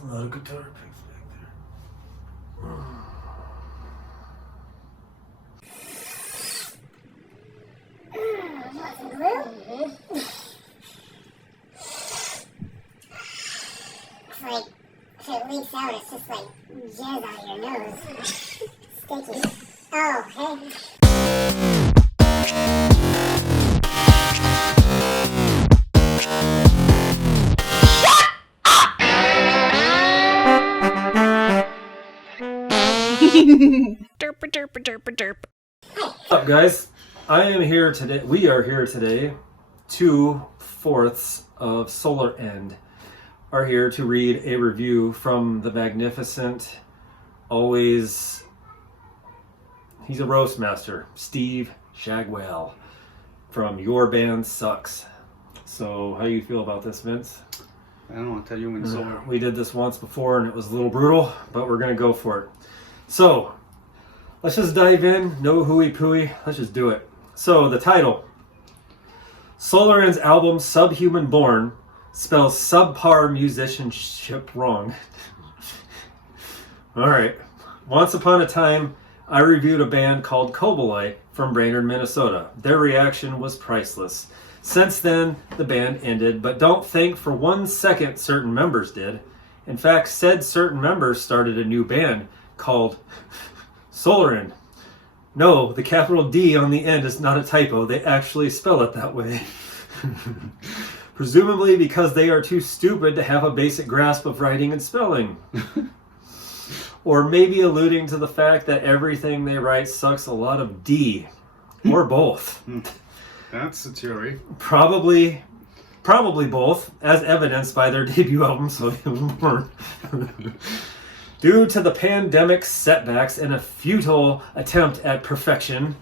A lot of guitar picks back there. It's like, if it leaks out, it's just like jizz out your nose. Sticky. Oh, hey. Derp, derp, derp, derp. What's up, guys? I am here today. We are here today. 2/4 of SolarenD are here to read a review from the magnificent, always, he's a roast master, Steve Shagwell from Your Band Sucks. So, how do you feel about this, Vince? I don't want to tell you when Solar. We did this once before and it was a little brutal, but we're going to go for it. So, let's just dive in. No hooey pooey. Let's just do it. So, the title. SolarenD's album Subhuman Born spells subpar musicianship wrong. Alright. Once upon a time, I reviewed a band called Koboloi from Brainerd, Minnesota. Their reaction was priceless. Since then, the band ended, but don't think for 1 second certain members did. In fact, said certain members started a new band called SolarenD. No, the capital D on the end is not a typo. They actually spell it that way. Presumably because they are too stupid to have a basic grasp of writing and spelling. Or maybe alluding to the fact that everything they write sucks a lot of D. Or both. That's a theory. Probably both, as evidenced by their debut album, Subhuman Born. Due to the pandemic setbacks and a futile attempt at perfection,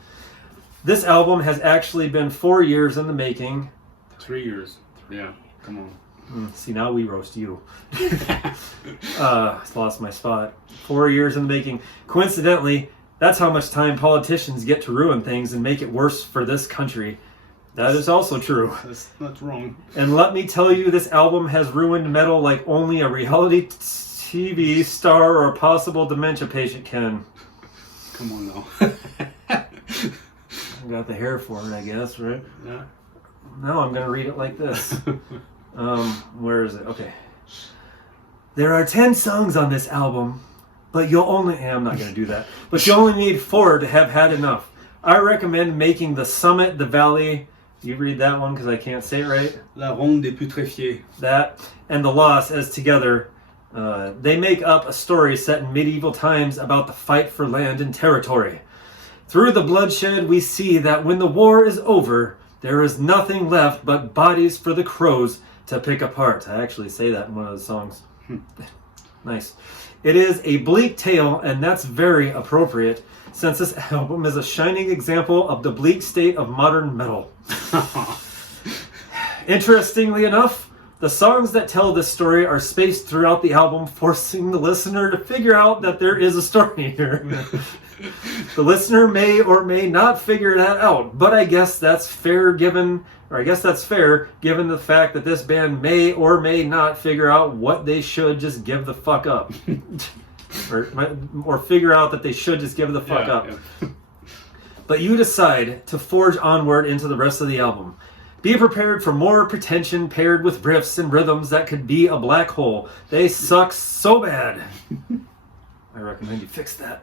this album has actually been 4 years in the making. 3 years. Yeah, come on. See, now we roast you. I lost my spot. 4 years in the making. Coincidentally, that's how much time politicians get to ruin things and make it worse for this country. That is also true. That's not wrong. And let me tell you, this album has ruined metal like only a reality TV star or a possible dementia patient can. Come on now. I got the hair for it, I guess, right? Yeah. Now I'm going to read it like this. Where is it? Okay. There are 10 songs on this album, but you'll only... I'm not going to do that. But you only need 4 to have had enough. I recommend making the summit, the valley... You read that one because I can't say it right. La ronde des putréfiés. That and the loss as together. They make up a story set in medieval times about the fight for land and territory. Through the bloodshed, we see that when the war is over, there is nothing left but bodies for the crows to pick apart. I actually say that in one of the songs. Nice. It is a bleak tale, and that's very appropriate, since this album is a shining example of the bleak state of modern metal. Interestingly enough, the songs that tell this story are spaced throughout the album, forcing the listener to figure out that there is a story here. The listener may or may not figure that out, but I guess that's fair given the fact that this band may or may not figure out what they should just give the fuck up. or figure out that they should just give the fuck up. Yeah. But you decide to forge onward into the rest of the album. Be prepared for more pretension paired with riffs and rhythms that could be a black hole. They suck so bad. I recommend you fix that.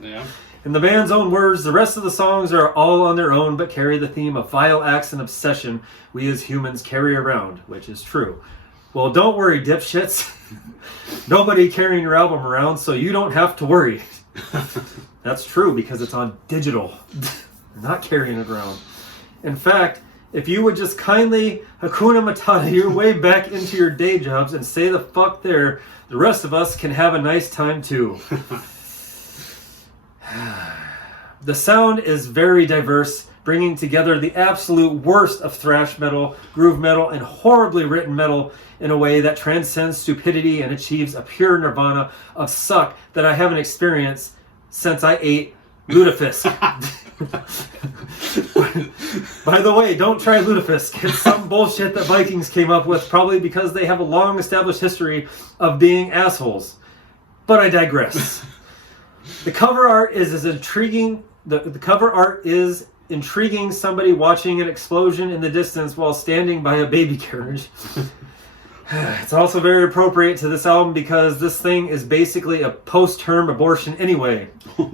Yeah. In the band's own words, the rest of the songs are all on their own but carry the theme of vile acts and obsession we as humans carry around, which is true. Well, don't worry, dipshits. Nobody carrying your album around, so you don't have to worry. That's true, because it's on digital. You're not carrying it around. In fact, if you would just kindly hakuna matata your way back into your day jobs and say the fuck there, the rest of us can have a nice time too. The sound is very diverse, bringing together the absolute worst of thrash metal, groove metal, and horribly written metal in a way that transcends stupidity and achieves a pure nirvana of suck that I haven't experienced since I ate lutefisk. By the way, don't try lutefisk. It's some bullshit that Vikings came up with, probably because they have a long established history of being assholes. But I digress. The cover art is as intriguing. The cover art is intriguing somebody watching an explosion in the distance while standing by a baby carriage. It's also very appropriate to this album because this thing is basically a post-term abortion anyway.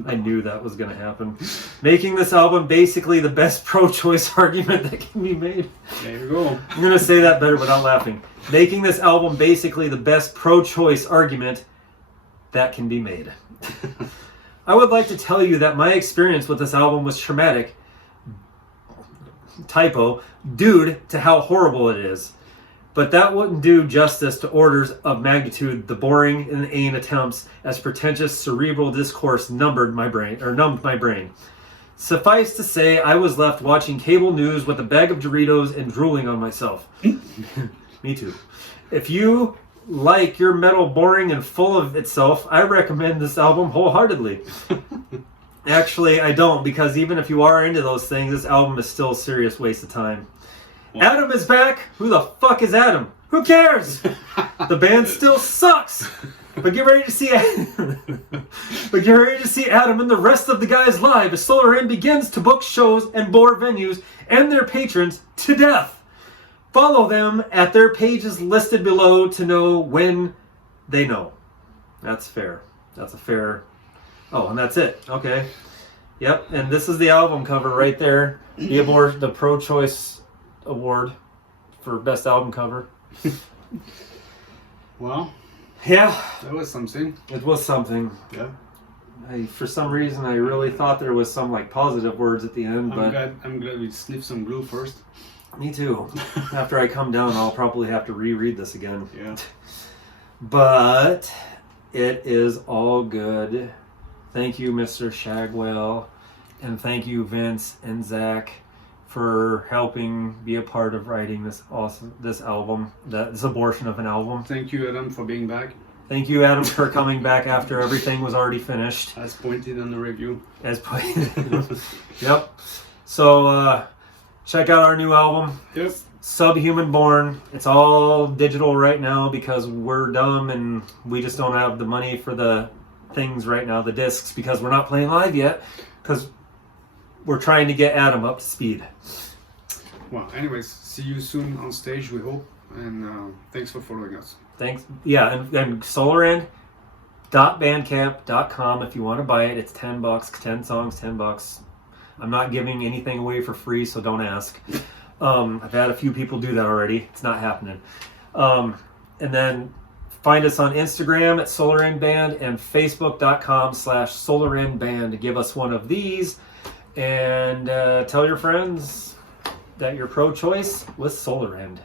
I knew that was going to happen. Making this album basically the best pro-choice argument that can be made. There you go. I'm going to say that better without laughing. Making this album basically the best pro-choice argument that can be made. I would like to tell you that my experience with this album was traumatic. Typo. Due to how horrible it is. But that wouldn't do justice to orders of magnitude the boring and inane attempts as pretentious cerebral discourse numbed my brain. Suffice to say, I was left watching cable news with a bag of Doritos and drooling on myself. Me too. If you like your metal boring and full of itself, I recommend this album wholeheartedly. Actually, I don't, because even if you are into those things, this album is still a serious waste of time. Adam is back. Who the fuck is Adam? Who cares? The band still sucks. But get ready to see Adam and the rest of the guys live as SolarenD begins to book shows and bore venues and their patrons to death. Follow them at their pages listed below to know when they know. That's fair. That's a fair... Oh, and that's it. Okay. Yep, and this is the album cover right there. The pro-choice award for best album cover. Well, Yeah, that was something. it was something. Yeah. For some reason, I really thought there was some like positive words at the end, but I'm glad we sniffed some glue first. me too. After I come down, I'll probably have to reread this again. Yeah. But it is all good. Thank you, Mr. Shagwell, and thank you, Vince and Zach, for helping be a part of writing this album, this abortion of an album. Thank you, Adam, for being back. Thank you, Adam, for coming back after everything was already finished. As pointed on the review. As pointed. Yep. So check out our new album, Yep. Subhuman Born. It's all digital right now because we're dumb and we just don't have the money for the things right now, the discs, because we're not playing live yet because we're trying to get Adam up to speed. Well, anyways, see you soon on stage, we hope. And thanks for following us. Thanks. Yeah, and SolarenD.bandcamp.com if you want to buy it. It's $10, 10 songs, $10. I'm not giving anything away for free, so don't ask. I've had a few people do that already. It's not happening. And then find us on Instagram at SolarenDBand and Facebook.com/SolarenDBand to give us one of these. And tell your friends that you're pro-choice with SolarenD.